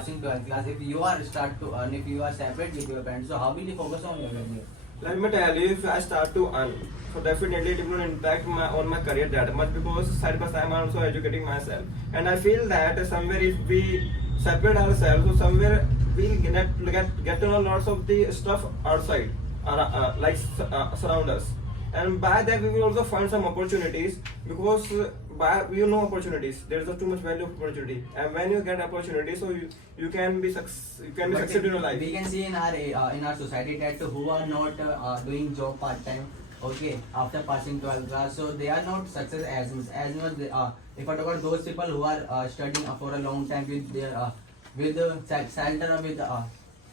passing 12th class, if you are start to earn, if you are separate with your parents, so how will you focus on your career? Let me tell you, if I start to earn, so definitely it will impact on my career that much, because side by side I'm also educating myself, and I feel that somewhere if we separate ourselves, so somewhere we'll get to know lots of the stuff outside, surround us, and by that we will also find some opportunities, because by you know opportunities, there is too much value of opportunity, and when you get opportunity, so you can be successful in your life. We can see in our society that who are not doing job part time, okay, after passing 12th class, so they are not success as much. If I talk about those people who are studying for a long time with their with the shelter or with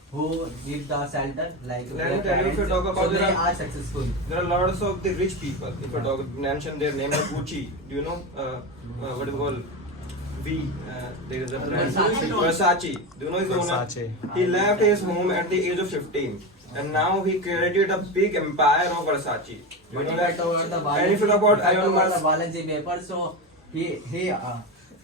who give the shelter, like Let me tell you, if you talk about so they the- are successful. There are lots of the rich people. If you talk, mention their name, like Gucci. Do you know what is it called? There is a brand. Versace. Do you know his owner? Versace. He left his home at the age of 15, and now he created a big empire of Versace. Do you know that? And if you talk about Elon Musk, Balaji paper, so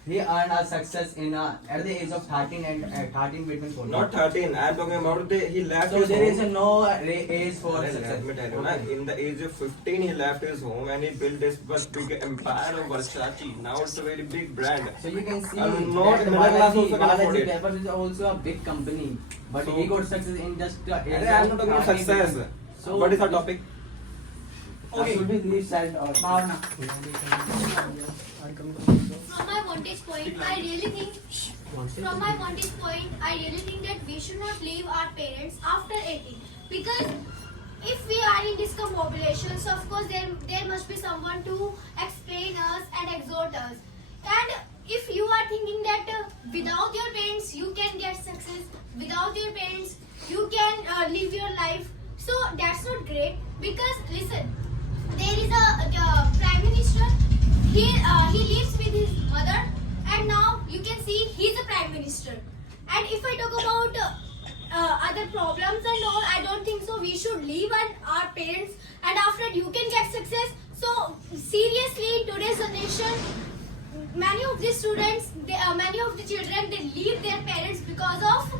he earned a success in at the age of 13 and 13 between 14. not 13. I am talking about he left So his there is home. no age for Let success. me tell you, na, in the age of 15, he left his home and he built this big empire of Versace. Now it's a very big brand. So you can see And not that middle class also can afford Balaji it. Papers is also a big company, but So- he got success in just age I am of not talking about 13 success. So What is our topic? Should we leave side or Bhavna? From my vantage point, I really think. From my vantage point, I really think that we should not leave our parents after 18, because if we are in discombobulation, so of course there must be someone to explain us and exhort us. And if you are thinking that without your parents you can get success, without your parents you can live your life, so that's not great. Because listen, there is a prime minister. He lives with his mother, and now you can see he's a prime minister. And if I talk about other problems and all, I don't think so. We should leave our parents, and after that you can get success. So seriously, in today's generation, many of the students, many of the children, they leave their parents because of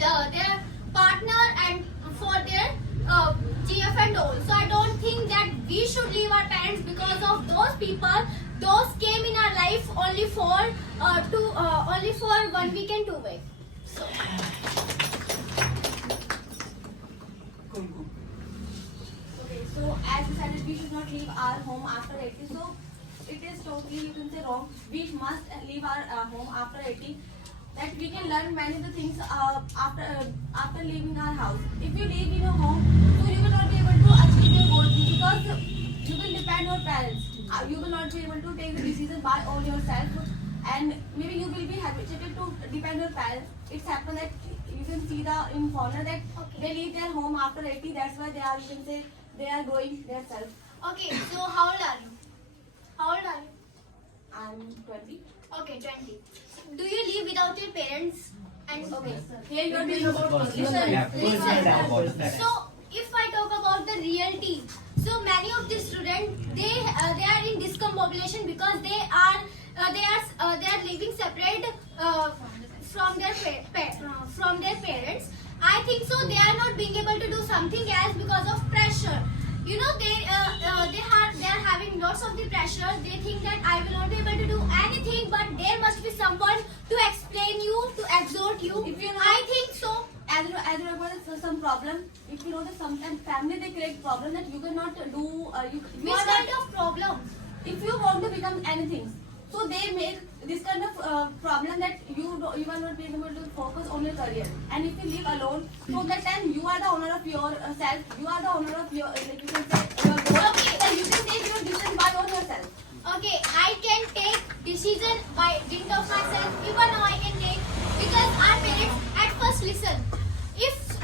their partner and for their GF and all. So I don't think that we should leave our parents because of those people. Those came in our life only for only for 1 week and 2 weeks. So. Okay, so as decided, we should not leave our home after 80. So it is totally, you can say, wrong. We must leave our home after 80. That we can learn many of the things after leaving our house. If you live in your home, so you will not be able to achieve your goals, because you will depend on parents. You will not be able to take the decision by all yourself, and maybe you will be habituated to depend on parents. It's happened that you can see in foreigner that they leave their home after 80. That's why they are, you can say, they are growing their self. Okay, so how old are you? How old are you? I'm 20. Okay, 20. Do you live without your parents? And okay, Here you are doing about listen. So if I talk about the reality, so many of the students they are in discombobulation because they are living separate from their parents. I think so they are not being able to do something else because of pressure. You know, they are having lots of the pressure. They think that I will not be able to do anything, but there must be someone to explain you, to exhort you. If you know- I think so. as you know about some problem, if you know that sometimes family they create problem that you cannot do. You Which are kind not, of problem? if you want to become anything, so they make this kind of problem that you are not being able to focus on your career. And if you live alone, so that time you are the owner of your self. You are the owner of your, like you can say, your goal. Okay. Then you can take your decision by on yourself. Okay, I can take decision by dint of myself. Even now I can take, because our parents at first listen. If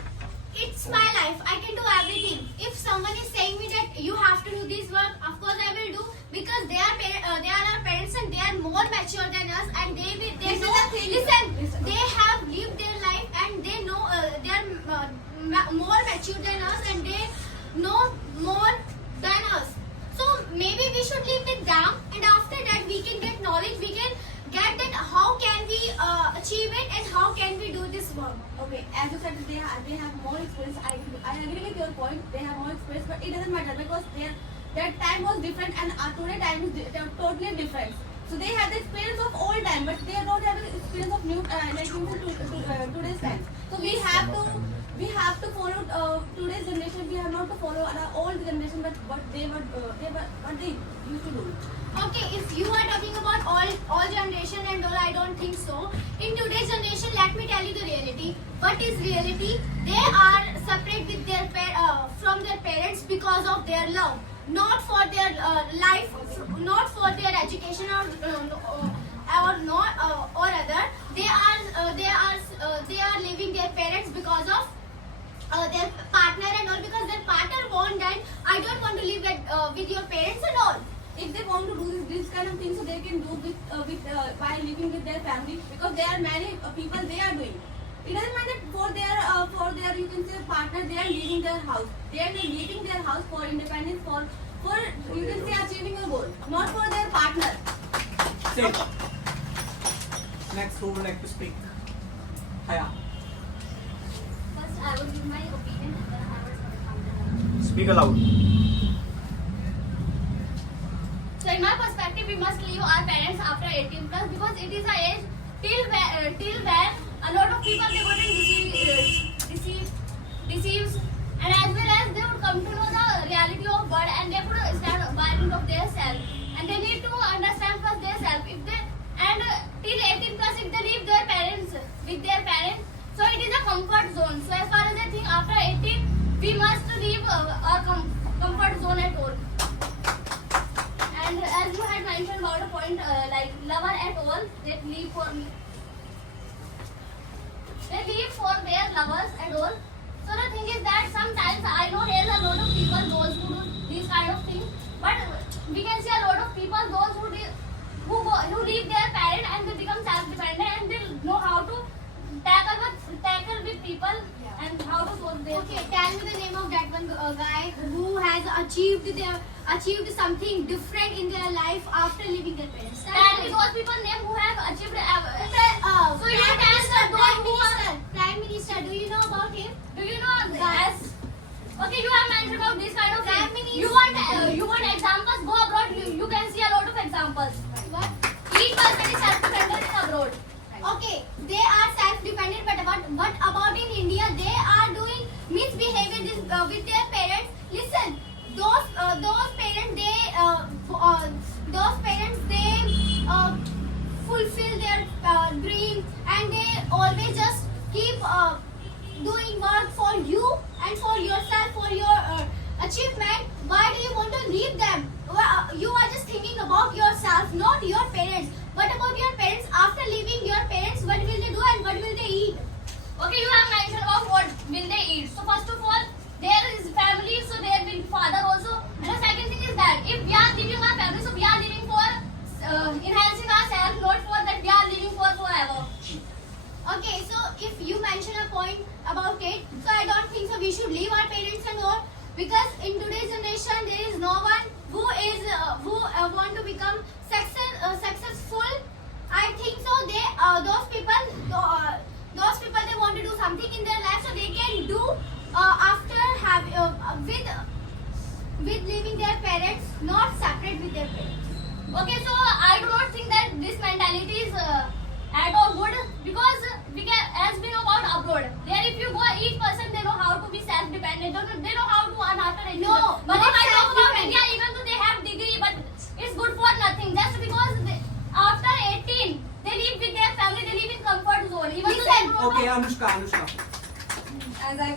it's my life, I can do everything. If someone is saying me that you have to do this work, of course I will do, because they are our parents and they are more mature than us, and they This is know. the thing. Listen, they have lived their life and they know they are more mature than us and they know more than us. So maybe we should live with them, and after that we can get knowledge. We can get that how can we achieve it and how can Okay, as you said, they have more experience. I agree with your point. They have more experience, but it doesn't matter because their time was different and today time is totally different. So they have the experience of old time, but they don't have the experience of new today's time. So we have to follow today's generation. We have not to follow our old generation, but what they used to do. Okay, if you are talking about all generation and all, I don't think so. In today's generation, let me tell you the reality. What is reality? They are separate with from their parents because of their love, not for their life, not for their education or not or other. They are leaving their parents because of their partner and all, because their partner want that I don't want to live with your parents and all. If they want to do this kind of things, so they can do by living with their family, because there are many people they are doing. It doesn't matter for their you can say partner. They are leaving their house. They are leaving their house for independence, for you can say achieving a goal, not for their partner. Sit. Next, who would like to speak? Haya. First, I will give my opinion and then I will counter. Speak aloud. So in my perspective, we must leave our parents after 18 plus, because it is a age till where a lot of people they wouldn't deceives, and as well as they would come to know the reality of world, and they would stand by of their self, and they need to understand first their self. If they till 18 plus, if they leave their parents with their parents, so it is a comfort zone. So as far as I think, after 18, we must leave our comfort zone at all. And as you had mentioned about a point like lover at all, they leave for their lovers and all. So the thing is that sometimes I know there is a lot of people those who do these kind of things, but we can see a lot of people those who leave their parent and they become self-dependent, and they know how to tackle with people and how to solve their. Okay, tell me the name of that one guy who has achieved something different in their life after leaving their parents. Tell me those people name who have achieved. So you can tell Prime Minister. Do you know about him? Do you know? Yes. Okay, you have mentioned about this kind of Prime Minister. You want examples? Go abroad. You can see a lot of examples. What? Each person is self-dependent in abroad. Okay, they are self-dependent, but what about in India? They are doing misbehavior with their parents. Listen, those parents they fulfill their dream, and they always just keep doing work for you and for yourself, for your achievement. Why do you want to leave them? You are just thinking about yourself, not your parents. What about your parents? After leaving your parents, what will they do and what will they eat? Okay, you have mentioned about what will they eat. So first of all, there is family, so there will be father also. And the second thing is that if we are leaving our family, so we are living for enhancing ourselves, not for that we are living for forever. Okay, so if you mention a point about it, so I don't think so we should leave our parents and all, because in today's generation there is no one who want to become successful. I think so those people they want to do something in their life, so they can do after with leaving their parents, not separate with their parents. Okay, so I do not think that this mentality is at all good, because as we know about abroad, there if you go, each person they know how to be self-dependent, they know how to earn after 18. No, but if I talk about India, even though they have degree, but it's good for nothing, just because after 18 they live with their family, they live in comfort zone. Even though they don't Okay, know. Anushka.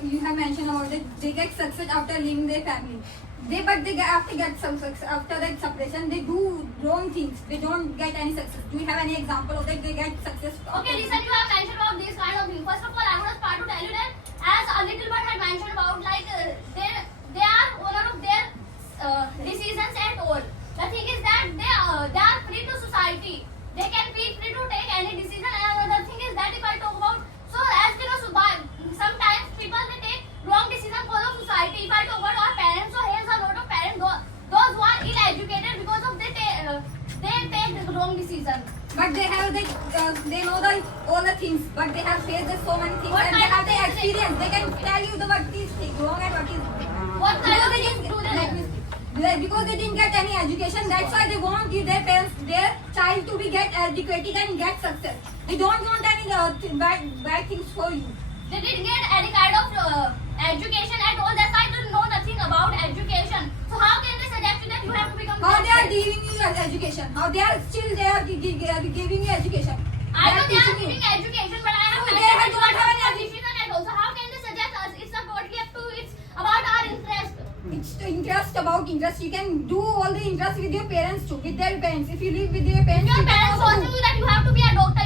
You have mentioned about it, they get success after leaving their family. After get success, after that separation, they do wrong things. They don't get any success. Do you have any example of that? They get success. Okay, listen, you have mentioned about this kind of thing. First of all, I want to start to tell you that, as a little bit had mentioned about, like they are owner of their decisions at all. The thing is that they are free to society. They can be free to take any decision. And another thing is that if I talk about, so as we know, sometimes people they take wrong decision for the society. If I talk about our parents, so here's a lot of parents those who are ill-educated because of they take the wrong decision. But they have they know all the things, but they have so many things, What and they kind have of the things they experience. do? They can tell you the what is wrong and what is right. What kind Because of they things didn't- do they let do? me speak. Because they didn't get any education, that's why they want their parents, their child to be get educated and get success. They don't want any bad things for you. They didn't get any kind of education at all. That's why they know nothing about education. So how can they suggest you that you have to become How they are successful? giving you education? How they are still they are giving you education? I know they are teaching you. giving education, but I have So no they idea don't have what any decision at all. So how can they suggest us? It's not totally up to. It's about our interest. It's interest about interest. You can do all the interest with your parents too, with their parents. If you live with your parents, Your you can parents also forcing do. you that you have to be a doctor.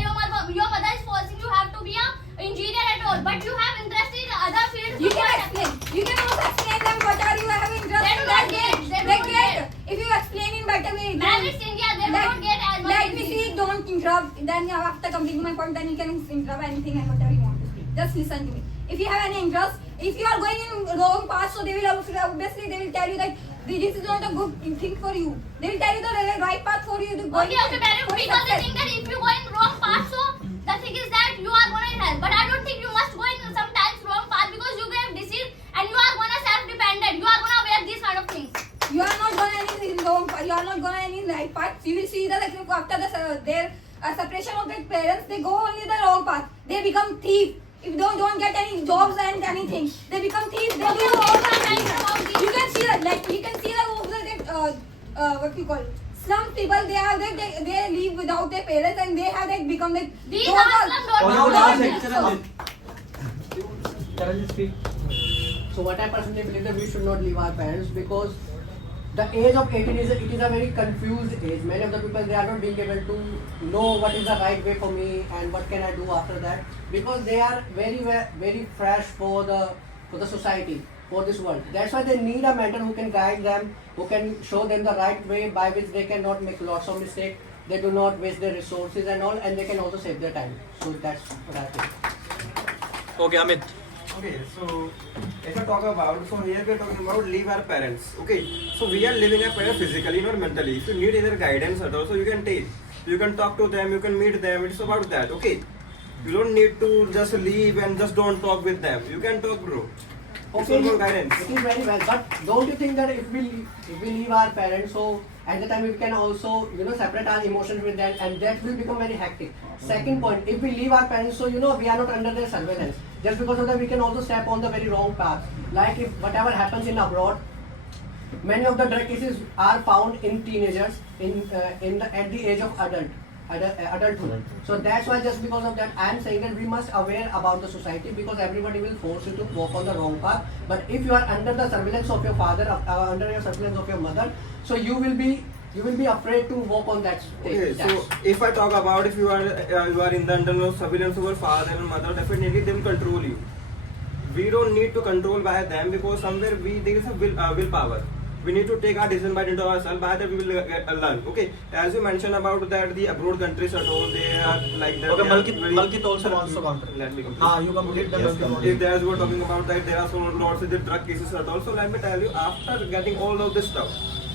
Your mother is forcing you have to be a engineer at all. But you have interest in other fields. You can explain. You can also explain them what are you have interest They in. do That not get. They do they not get. get. If you explain in better way, Man, it's India. They do not get as much. let me as speak. Don't interrupt. Then after completing my point, then you can interrupt anything and whatever you want to speak. Just listen to me. If you have any interest, if you are going in wrong path, so they will obviously they will tell you that this is not a good thing for you. They will tell you the right path for you. To go Okay, okay, parents, because they think that if you go in wrong path, so the thing is that you are gonna in hell. But I don't think you must go in sometimes wrong path because you get deceived and you are gonna self-dependent. You are gonna wear these kind of things. You are not going any wrong path. You are not going any right path. You will see that like, after their separation of their parents, they go only the wrong path. They become thief. If they don't get any jobs and anything, they become thieves. They Okay, do all okay, kinds okay, of about things. this. You can see that, like you can see that over what you call slum people. They have that they live without their parents and they have like become like These those are are- slum Oh, dwellers. no, Charanjit, speak. So what I personally believe that we should not leave our parents because the age of 18 is a very confused age. Many of the people they are not being able to know what is the right way for me and what can I do after that because they are very fresh for the society, for this world. That's why they need a mentor who can guide them, who can show them the right way by which they cannot make lots of mistakes. They do not waste their resources and all, and they can also save their time. So that's what I think. Okay, Amit. Okay, so if I talk about, so here we are talking about leave our parents. Okay, so we are living our parents physically, not mentally. If you need either guidance or also, you can take. You can talk to them, you can meet them. It's about that. Okay, you don't need to just leave and just don't talk with them. You can talk, bro. It's all about guidance. It is very well, but don't you think that if we leave our parents, so at the time we can also separate our emotions with them, and that will become very hectic. Second point, if we leave our parents, so we are not under their surveillance. Just because of that, we can also step on the very wrong path. Like if whatever happens in abroad, many of the drug cases are found in teenagers at the age of adulthood. So that's why just because of that I am saying that we must aware about the society because everybody will force you to walk on the wrong path. But if you are under the surveillance of your father, under your surveillance of your mother, so you will be afraid to walk on that Okay, stage. so if I talk about if you are in the under of surveillance of your father and mother, definitely they will control you. We don't need to control by them because somewhere there is a willpower. We need to take our decision by into ourselves. By that we will learn. Okay, as you mentioned about that the abroad countries at all, they are like that. Okay, they are Malkit also wants to counter. Let me complete. You complete the If there is we are talking about that, there are so lots of the drug cases at all. So let me tell you, after getting all of this stuff,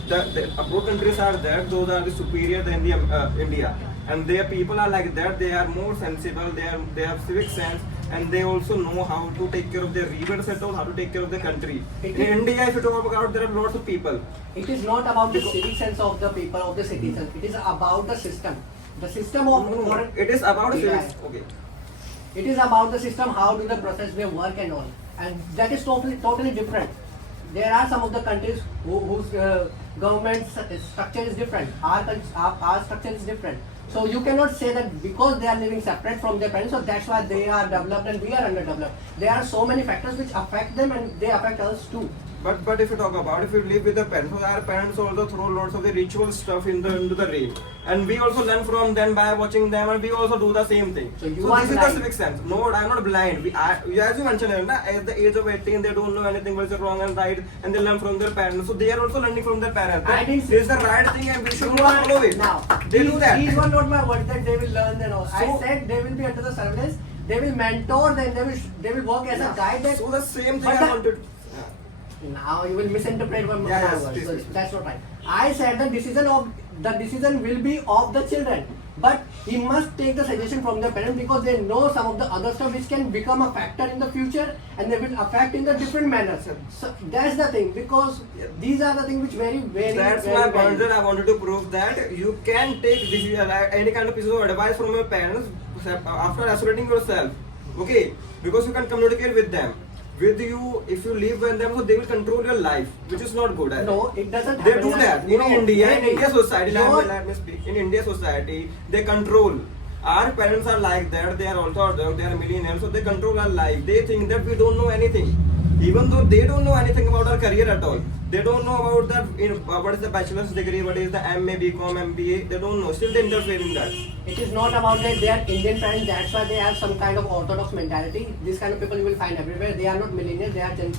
the abroad countries are there. Those are the superior than the India, and their people are like that. They are more sensible. They have civic sense, and they also know how to take care of their rivers at all, how to take care of the country. In India, if you talk about, there are lots of people. It is not about the civic sense of the people, of the citizens. It is about the system. The system of No, it is about Yeah. civics. Okay. It is about the system, how do the process they work and all, and that is totally different. There are some of the countries whose government structure is different. Our structure is different. So you cannot say that because they are living separate from their parents, so that's why they are developed and we are underdeveloped. There are so many factors which affect them and they affect us too. But if you talk about if you live with the parents, so our parents also throw lots of the ritual stuff into the rain, and we also learn from them by watching them, and we also do the same thing. So you So are this is blind. the civic sense. No, I'm not blind. As you mentioned, at the age of 18, they don't know anything what is wrong and right, and they learn from their parents. So they are also learning from their parents. I didn't This is the right thing, and we should not follow it. Now, They do that. These were not my words that they will learn and all. I So- said they will be under the surveillance. They will mentor them. They will work as a guide. That So the same thing But I the- wanted. now you will misinterpret my Yes, words. please, So please. that's not right. I said the decision will be of the children. but he must take the suggestion from the parents because they know some of the other stuff which can become a factor in the future and they will affect in the different manners. So that's the thing, because these are the things which very That's very my very- point that I wanted to prove, that you can take decision, any kind of piece of advice from your parents after isolating yourself. Okay, because you can communicate with them. With you, if you live with them, so they will control your life, which is not good. No, it doesn't They happen do like that in No, India. In they- India society, Your- let me speak. In India society, they control. Our parents are like that. They are also adults. They are millionaires, so they control our life. They think that we don't know anything, even though they don't know anything about our career at all. They don't know about that. What is the bachelor's degree? What is the MA, BCom, MBA? They don't know. Still, they interfere in that. It is not about that they are Indian parents, that's why they have some kind of orthodox mentality. This kind of people you will find everywhere. They are not millennials,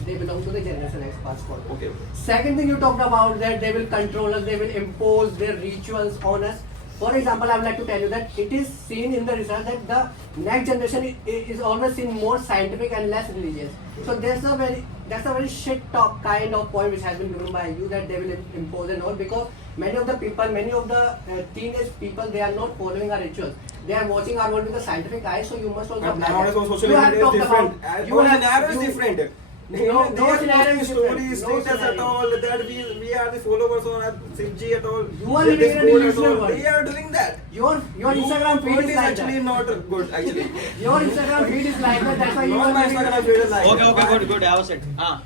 they belong to the Generation X passport. Okay. Second thing you talked about, that they will control us, they will impose their rituals on us. For example, I would like to tell you that it is seen in the research that the next generation is always seen more scientific and less religious. So that's a very shit talk kind of point which has been given by you, that they will impose and all, because many of the people, many of the teenage people, they are not following our rituals. They are watching our world with a scientific eye. So you must also. But apply nowadays that. on social You have media is talked different. about- Our scenario is you- different. No, They no are scenario posting is stories, different. No status at scenario. all, that we are the followers of Sivji at all. You are that living is in a good at delusional all. world. They are doing that. Your Instagram feed World is is like actually that. not good, actually. Your Instagram feed is like that. That's why you Not are my living in a- Instagram feed is like Okay, that. okay, good. Have a seat.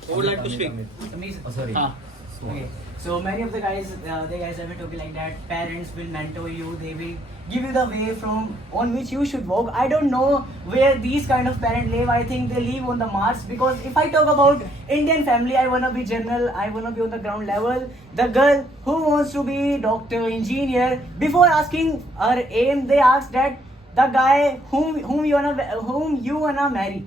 Who would like to speak? Oh, sorry. Okay. So many of the guys, they guys have been talking like that. Parents will mentor you. They will give you the way from on which you should walk. I don't know where these kind of parents live. I think they live on the Mars, because if I talk about Indian family, I wanna be general. I wanna be on the ground level. The girl who wants to be doctor, engineer, before asking her aim, they ask that the guy whom you wanna marry.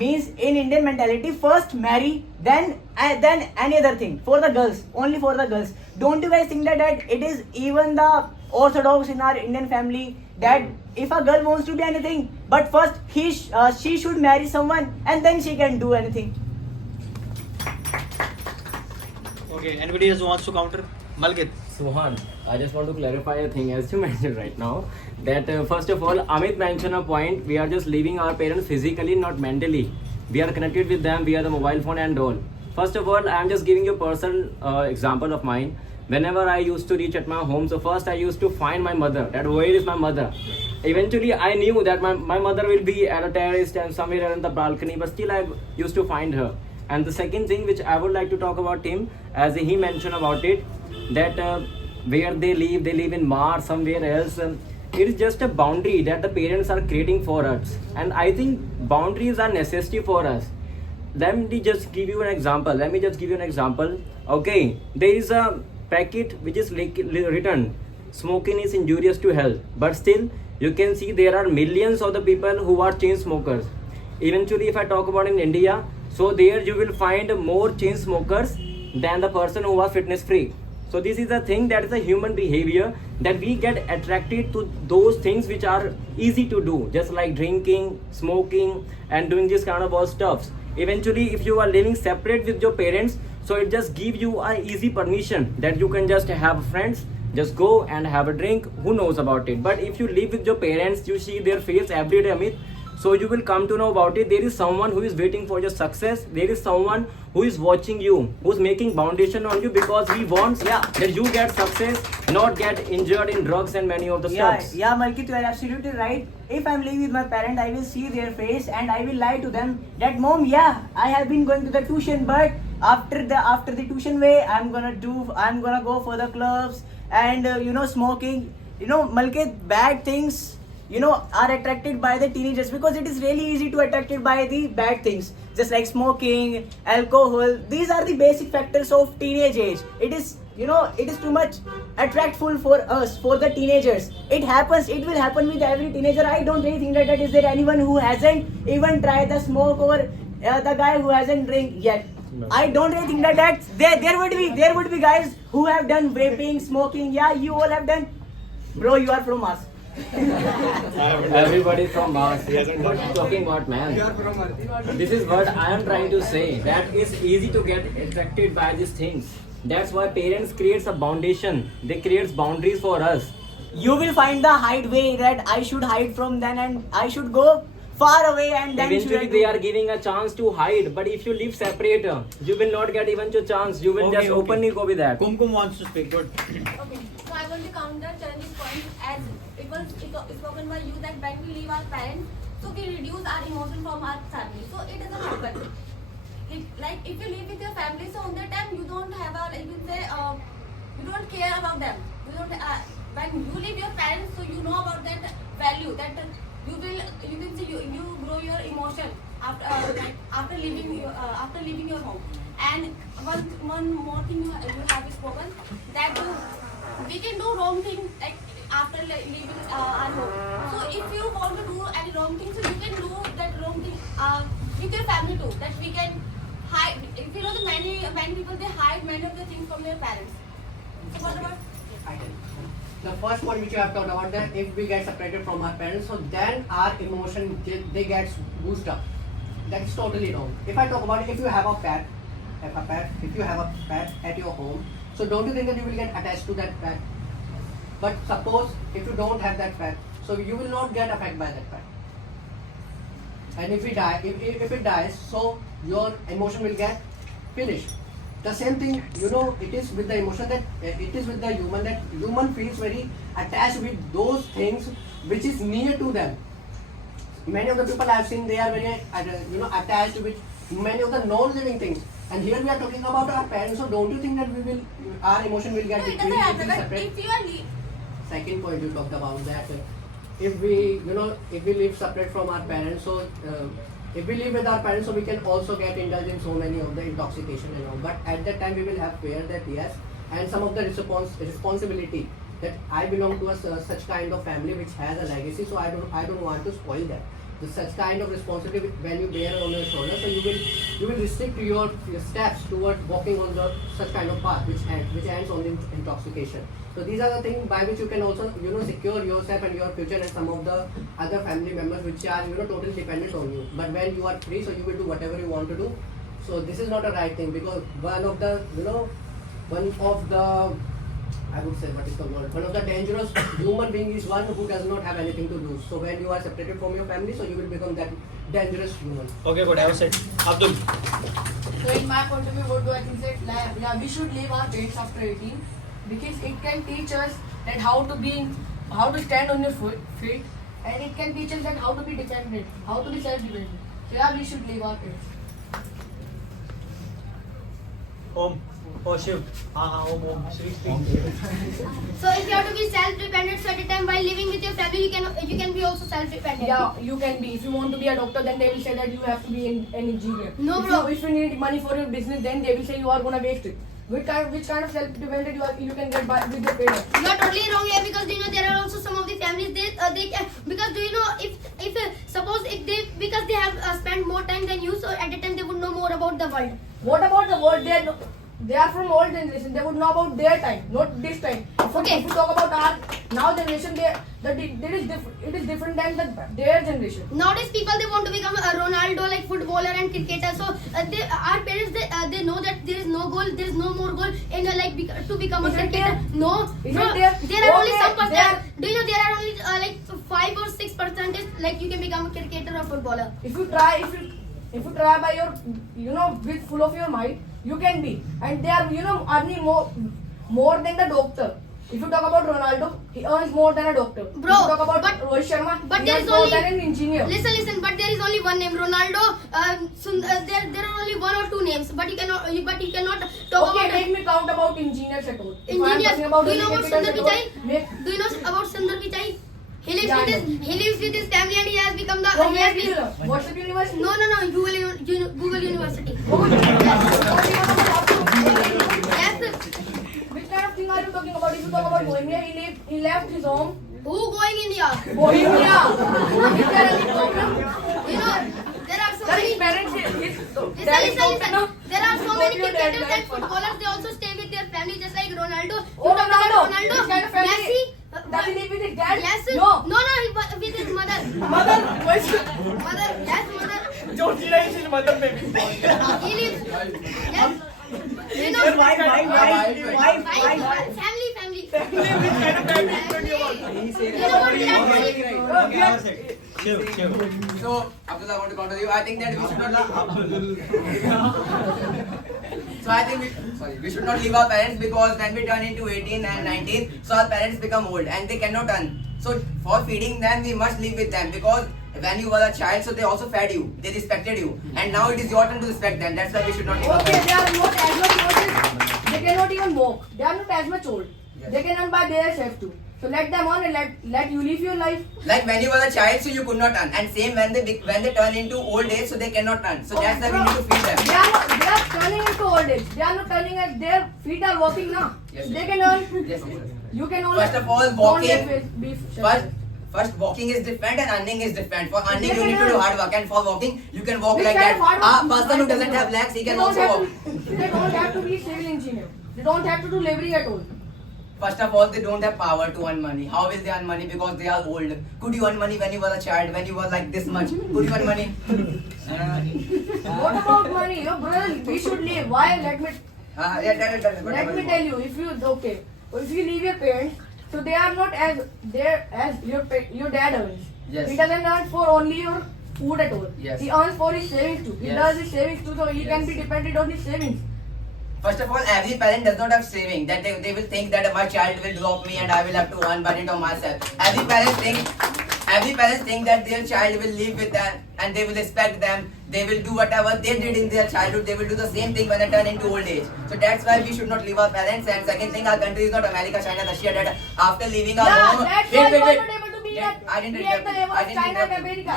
Means in Indian mentality, first marry, then any other thing for the girls, only for the girls. Don't you guys think that it is even the orthodox in our Indian family, that if a girl wants to be anything, but first she should marry someone and then she can do anything. Okay, anybody else wants to counter? Malkit. Sohan, I just want to clarify a thing as you mentioned right now, that first of all, Amit mentioned a point, we are just leaving our parents physically, not mentally. We are connected with them via the mobile phone and all. First of all, I am just giving you a personal example of mine. Whenever I used to reach at my home, so first I used to find my mother, that where is my mother. Eventually I knew that my mother will be at a terrace and somewhere in the balcony, but still I used to find her. And the second thing which I would like to talk about him, as he mentioned about it, that where they live in Mars, somewhere else. It is just a boundary that the parents are creating for us, and I think boundaries are necessity for us. Let me just give you an example. Okay, there is a packet which is written, smoking is injurious to health, but still you can see there are millions of the people who are chain smokers. Eventually, if I talk about in India, so there you will find more chain smokers than the person who are fitness freak. So this is the thing, that is a human behavior, that we get attracted to those things which are easy to do, just like drinking, smoking, and doing this kind of all stuffs. Eventually, if you are living separate with your parents, so it just gives you a easy permission that you can just have friends, just go and have a drink, who knows about it. But if you live with your parents, you see their face every day, Amit, so you will come to know about it. There is someone who is waiting for your success. There is someone who is watching you, who's making foundation on you, because he wants that you get success, not get injured in drugs and many of the stuff. Yeah, Malkit, you are absolutely right. If I'm living with my parent, I will see their face and I will lie to them that, Mom, I have been going to the tuition, but after the tuition way, I'm gonna go for the clubs and smoking. Malkit, bad things are attracted by the teenagers, because it is really easy to attracted by the bad things, just like smoking, alcohol. These are the basic factors of teenage age. It is too much attractful for us, for the teenagers. It will happen with every teenager. I don't really think that is there anyone who hasn't even tried the smoke, or the guy who hasn't drink yet. No. I don't really think that there would be guys who have done vaping, smoking. Yeah, you all have done. Bro, you are from Mars. Everybody from Mars. What are you talking about, man? This is what I am trying to say. That it's easy to get attracted by these things. That's why parents creates a foundation. They creates boundaries for us. you will find the hide way that I should hide from them and I should go far away and then should I Eventually, do- they are giving a chance to hide. But if you live separate, you will not get even a chance. You will Okay, just okay. openly go with that. Kumkum wants to speak. Good. Okay, so I want to counter challenge point as it was spoken by you that when we leave our parents, so we reduce our emotion from our family. So it doesn't happen. Like if you live with your family, so on that time you don't have a like you can say you don't care about them. You don't when you leave your parents, so you know about that value that you can say you grow your emotion after leaving your home. And one more thing you have spoken that we can do wrong thing like after leaving our home. So if you want to do any wrong thing, so you can do that wrong thing with your family too. That we can hide. If you know the many people they hide many of the things from their parents. So what about? I tell you. The first point which you have talked about that if we get separated from our parents, so then our emotion they get boosted up. That's totally wrong. If I talk about it, if you have a pet at your home, so don't you think that you will get attached to that pet? But suppose if you don't have that pet, so you will not get affected by that pet. And if it dies, so your emotion will get finished. The same thing, it is with the emotion that it is with the human that human feels very attached with those things which is near to them. Many of the people I have seen, they are very attached with many of the non-living things. And here we are talking about our parents. So don't you think that our emotion will get No, it doesn't decreased if happen. we But separate? if you are Second point you talked about that if we live separate from our parents, so if we live with our parents, so we can also get indulged in so many of the intoxication and all. But at that time we will have fear that yes, and some of the responsibility that I belong to such kind of family which has a legacy. So I don't want to spoil that. Such kind of responsibility when you bear on your shoulders, so you will restrict your steps towards walking on such kind of path which ends on the intoxication. So these are the things by which you can also secure yourself and your future and some of the other family members which are totally dependent on you. But when you are free, so you will do whatever you want to do. So this is not a right thing because one of the I would say, what is the word? One of the dangerous human being is one who does not have anything to lose. So when you are separated from your family, so you will become that dangerous human. Okay, good. Have a seat. Abdul. So in my point of view, what do I think that we should leave our parents after 18 because it can teach us that how to stand on your feet, and it can teach us that how to be dependent, how to be self-dependent. So yeah, we should leave our parents. Om. Oh, Shiv. Om. Shri. So if you have to be self-dependent, so at a time while living with your family, you can be also self-dependent. Yeah, you can be. If you want to be a doctor, then they will say that you have to be an engineer. No, bro. If you need money for your business, then they will say you are gonna waste it. Which kind of self-dependent you can get by with your parents? You are totally wrong here because there are also some of the families they can, because if suppose because they have spent more time than you, so at the time they would know more about the world. What about the world? They are from old generation. They would know about their time, not this time. Okay. If you talk about our now generation, it is different than their generation. Nowadays people they want to become a Ronaldo like footballer and cricketer. So our parents they know that there is no goal, there is no more goal in to become a Isn't cricketer. there? No, Isn't no, there? there are only Okay, some percent. there- Do you know there are only like 5 or 6% like you can become a cricketer or footballer. If you try by your with full of your might, you can be. And they are earning more than the doctor. If you talk about Ronaldo, he earns more than a doctor. Bro, if you talk about but- Rohit Sharma, but he there earns is more only- than an engineer. Listen, but there is only one name, Ronaldo. There are only 1 or 2 names, but you cannot talk Okay, about make me count about engineers at all. If I am engineers. talking about Do you know about cricketers Sundar at all, Pichai? make- Do you know about Sundar Pichai? He lives Yeah, I with his family and he has become the. From he where has did you been, learn? What's the university? no, Google University. Yes. Which kind of thing are you talking about? If you talk about Bohemia, he left his home. Who going India? Bohemia! Is there any problem? You know, there are so Sir, many. his parents, his Listen. There are so many What your dad cricketers died and for? footballers. They also stay with their family, just like Ronaldo. Oh, You talk about Ronaldo. Which kind of family? Messi. Does he live with his dad? Yes. No. No, with his mother. Mother, where's Mother. Yes, mother. Don't see like his mother, baby. He lives. Yes. You know. Why? Family. So, Abdullah, I want to counter you. I think that we should not. So I think we should not leave our parents, because when we turn into 18 and 19, so our parents become old and they cannot earn. So for feeding them, we must live with them, because when you were a child, so they also fed you, they respected you, and now it is your turn to respect them. That's why we should not leave our Okay, parents. they are not as much old. They cannot even walk. They are not as much old. Yes. They can earn by themselves too. So let them on and let you live your life. Like when you were a child, so you could not earn, and same when they turn into old age, so they cannot earn. So that's why we need to feed them. They are turning into old age. They are not turning at their feet are working now. Yes, They yes. can earn. Yes, yes. You can only. First of all, don't walking. let be First, walking is different and earning is different. For earning, They you need to can do earn. hard work, and for walking, you can walk Which like kind that. of hard A work? person who doesn't have legs, he can also walk. They don't have to be civil engineer. They don't have to do laboring at all. First of all, they don't have power to earn money. How will they earn money? Because they are old. Could you earn money when you were a child, when you were like this much? Could you earn money? What about money? Your brother, we should live. Why? Let me Tell it. Let me tell you, if you leave your parents, so they are not as your dad earns. Yes. He doesn't earn for only your food at all. Yes. He earns for his savings too. He Yes. does his savings too, so he can Yes. be dependent on his savings. First of all, every parent does not have saving. That they will think that my child will drop me and I will have to earn money on myself. Every parents think that their child will live with them and they will respect them. They will do whatever they did in their childhood. They will do the same thing when they turn into old age. So that's why we should not leave our parents. And second thing, our country is not America, China, Russia. That after leaving our Yeah, home, that's why you are not able to be at the level of China and America.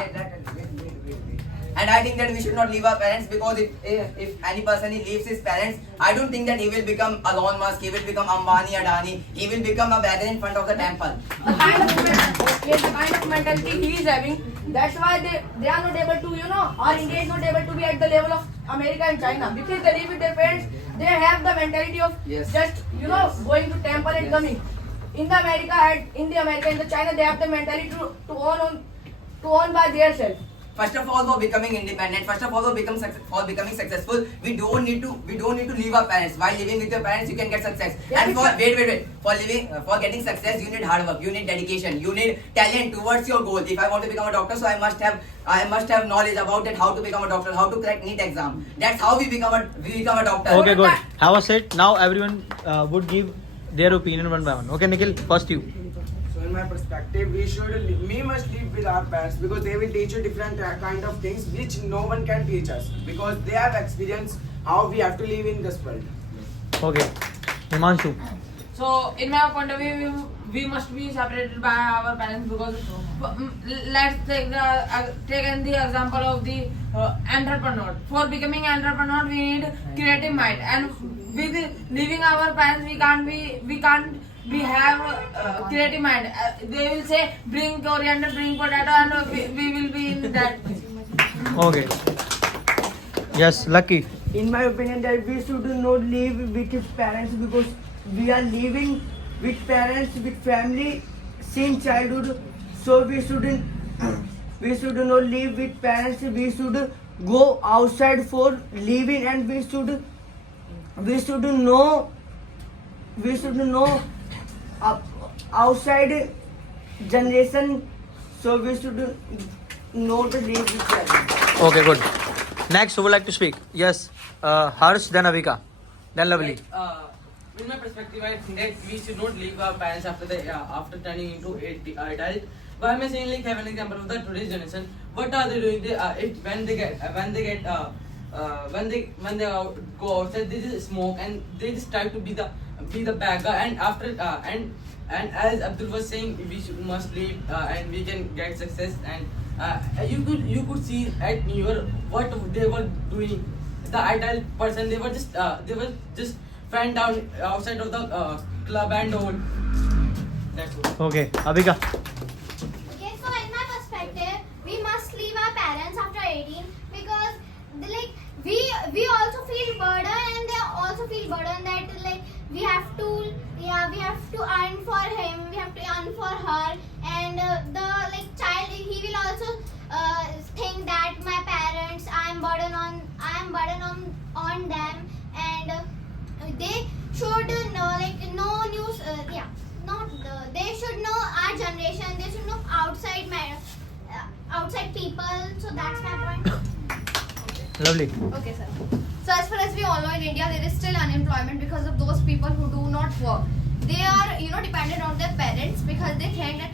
And I think that we should not leave our parents, because if any person he leaves his parents, I don't think that he will become Elon Musk, he will become Ambani, Adani, he will become a beggar in front of the temple. The kind of mentality he is having, that's why they are not able to, our India is not able to be at the level of America and China, because they live with their parents. They have the mentality of Yes. just going to temple and coming. In the America, in the China, they have the mentality to own by themselves. First of all, for becoming independent, first of all, for becoming successful, we don't need to leave our parents. While living with your parents, you can get success. Yeah, And for getting success, you need hard work, you need dedication, you need talent towards your goal. If I want to become a doctor, so I must have knowledge about it, how to become a doctor, how to crack NEET exam. That's how we become a doctor. Okay, good. Have a sit. Now everyone would give their opinion one by one. Okay, Nikhil, first you. So in my perspective, we must live with our parents, because they will teach you different kind of things which no one can teach us, because they have experienced how we have to live in this world. Okay, Himanshu. So, in my point of view, we must be separated by our parents, because let's take the example of the entrepreneur. For becoming entrepreneur, we need creative mind, and with leaving our parents, we can't have creative mind. They will say bring coriander, bring potato, and we will be in that. Okay. Yes, Lucky. In my opinion, that we should not live with his parents, because we are living with parents, with family since childhood. So we shouldn't not live with parents. We should go outside for living, and we should know outside generation. So we should not live with parents. Okay, good. Next, who would like to speak? Yes, Harsh, then Avika, then Lovely. In my perspective, I think that we should not leave our parents after turning into adult. Why am I saying, like, have an example of the today's generation? What are they doing? When they go outside, they just smoke and they just try to be the beggar. And after and as Abdul was saying, we must leave and we can get success. And you could see at New Year what they were doing. The adult person, they were just fan down outside of the club and all. That's all. Okay, Avika. Okay, so in my perspective, we must leave our parents after 18, because we also feel burden, and they also feel burden that we have to earn for him, we have to earn for her, and the child, he will also think that my parents, I am burden on them, and they should know no news they should know our generation. They should know outside people. So that's my point. Lovely. Okay, sir. So as far as we all know, in India there is still unemployment because of those people who do not work. They are, dependent on their parents because they think that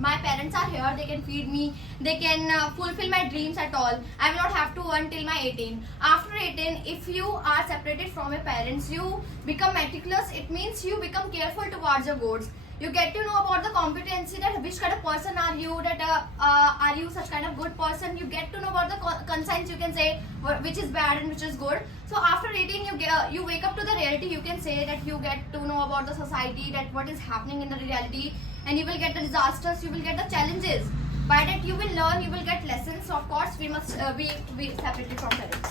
my parents are here, they can feed me, they can fulfill my dreams at all. I will not have to earn till my 18. After 18, if you are separated from your parents, you become meticulous. It means you become careful towards your goals. You get to know about the competency, that which kind of person are you, that are you such kind of good person. You get to know about the conscience, you can say which is bad and which is good. So after 18, you wake up to the reality. You can say that you get to know about the society, that what is happening in the reality, and you will get the disasters, you will get the challenges. By that you will learn, you will get lessons. So of course we must be separated from parents.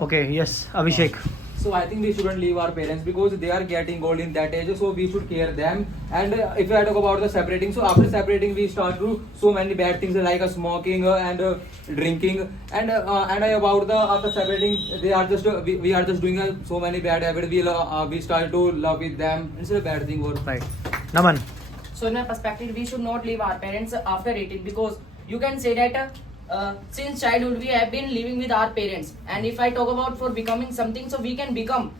Okay, yes, Abhishek. So I think we shouldn't leave our parents because they are getting old in that age. So we should care them. And if I talk about the separating, so after separating we start to do so many bad things like smoking and drinking. And about the after separating, they are just we are just doing so many bad habits. We start to love with them. It's a bad thing. Right. Naman. So in my perspective, we should not leave our parents after 18 because you can say that since childhood we have been living with our parents. And if I talk about for becoming something, so we can become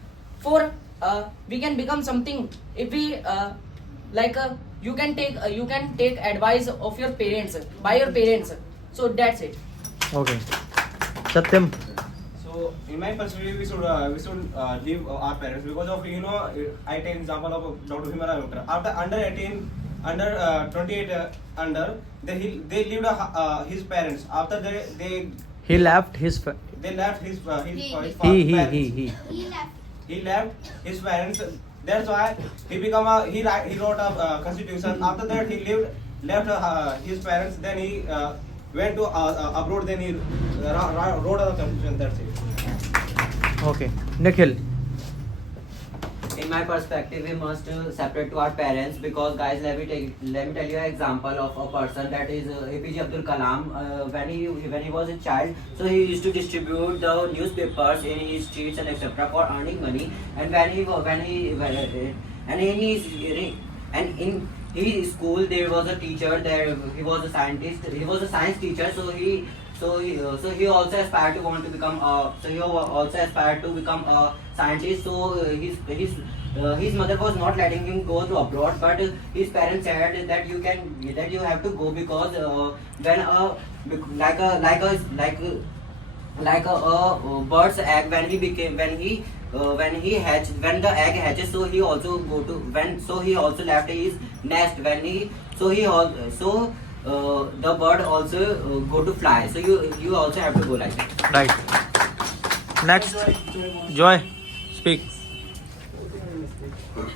something if we you can take advice of your parents by your parents. So that's it. Okay. Satyam. So in my perspective, we should leave our parents because of I take example of Dr. Bhimrao Ambedkar. After under 18, under 28, they lived his parents. After He left his. they left his parents. He. He left his parents. That's why he wrote a constitution. After that he left his parents. Then he went to abroad. Then he wrote a constitution. That's it. Okay. Nikhil. In my perspective, we must separate to our parents because, guys, let me tell you an example of a person that is APJ Abdul Kalam. When he was a child, so he used to distribute the newspapers in his streets and etc. for earning money. And in his school there was a teacher. There he was a scientist. He was a science teacher. So he also aspired to become a scientist. So his mother was not letting him go to abroad, but his parents said that you have to go because when a bird's egg when the egg hatches, so he also left his nest the bird also go to fly. So you also have to go like that. Right. Next, Joy, speak.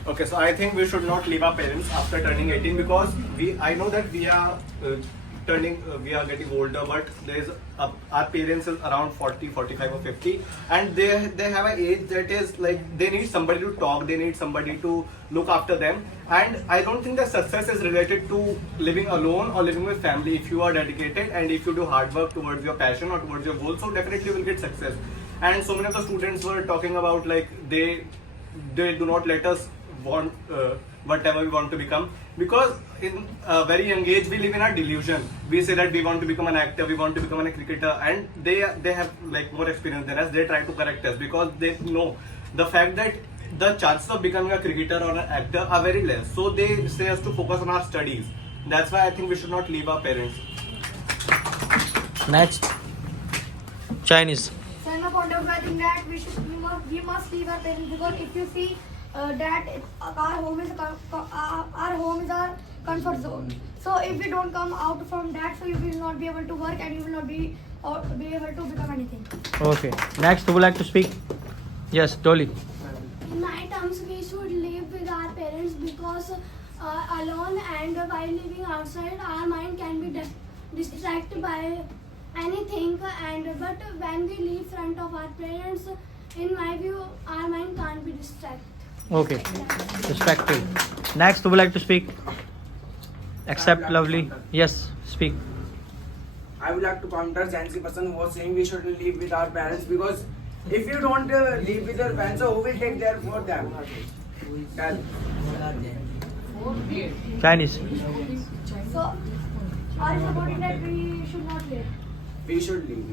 Okay, so I think we should not leave our parents after turning 18 because I know that we are getting older, but our parents is around 40, 45 or 50, and they have an age that is like they need somebody to talk, they need somebody to look after them. And I don't think that success is related to living alone or living with family. If you are dedicated and if you do hard work towards your passion or towards your goal, so definitely you will get success. And so many of the students were talking about like they do not let us want whatever we want to become, because in a very young age we live in a delusion. We say that we want to become an actor, we want to become a cricketer, and they have like more experience than us. They try to correct us because they know the fact that the chances of becoming a cricketer or an actor are very less. So they say us to focus on our studies. That's why I think we should not leave our parents. Next, Chinese. So in my point of view, I think that we must leave our parents because if you see that our home is our comfort zone. So if we don't come out from that, so you will not be able to work and you will not be able to become anything. Okay. Next, who would like to speak? Yes, Dolly. In my terms, we should live with our parents because alone and while living outside, our mind can be distracted by anything. But when we leave front of our parents, in my view, our mind can't be distracted. Okay. Respective. Next, who would like to speak? Except Lovely. Yes, speak. I would like to counter Jancy person who was saying we shouldn't live with our parents because if you don't live with your parents, so who will take care for them? Chinese. So, are you supporting that we should not live? We should leave.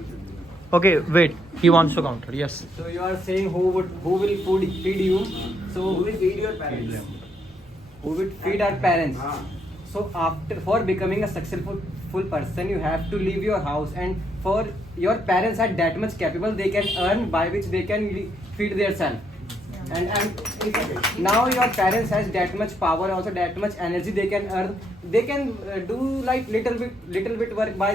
Okay, wait. He wants to counter. Yes. So you are saying who will feed you? So Who will feed your parents? who would feed our parents? So for becoming a successful person, you have to leave your house, and for your parents are that much capable, they can earn by which they can feed their son. And if now your parents has that much power, also that much energy, they can earn. They can do like little bit work by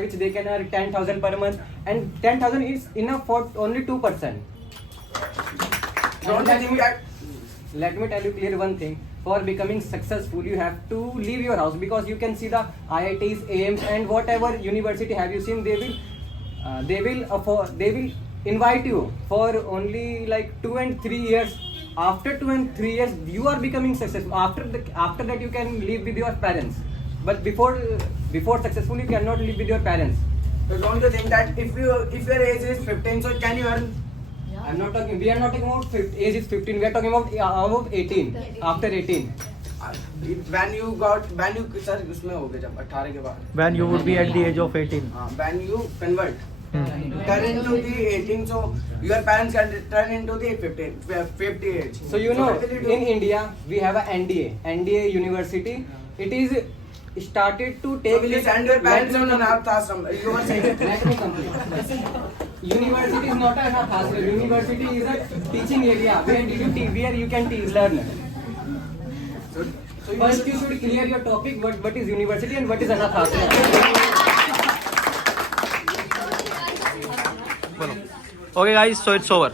which they can earn 10,000 per month, and 10,000 is enough for only 2%. Don't you think that? Let me tell you clear one thing. For becoming successful, you have to leave your house, because you can see the IITs, AIMS, and whatever university have you seen, they will invite you for only like 2 and 3 years. After 2 and 3 years, you are becoming successful. After that, you can live with your parents. But before successful, you cannot live with your parents. So don't you think that if your age is 15, so can you earn? We are not talking about age is 15. We are talking about 18. After 18. When you sir उसमें हो गए जब 18 के बाद. When you would be at the age of 18. When you convert. Hmm. Turn into the 18, so your parents can turn into the 50 age. So you know, in India we have a NDA University. It is started to take. Will you send your parents on an anath ashram? You were saying. Let me complete. University is not an anath ashram. University is a teaching area where you can learn. So first you should clear your topic. What is university and what is anath ashram? Okay, guys. So it's over.